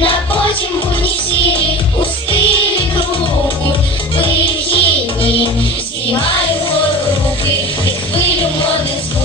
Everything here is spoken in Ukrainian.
на потім гуні сірі у стилі кругу вигідні, знімаю гору руки під хвилю модних звуків.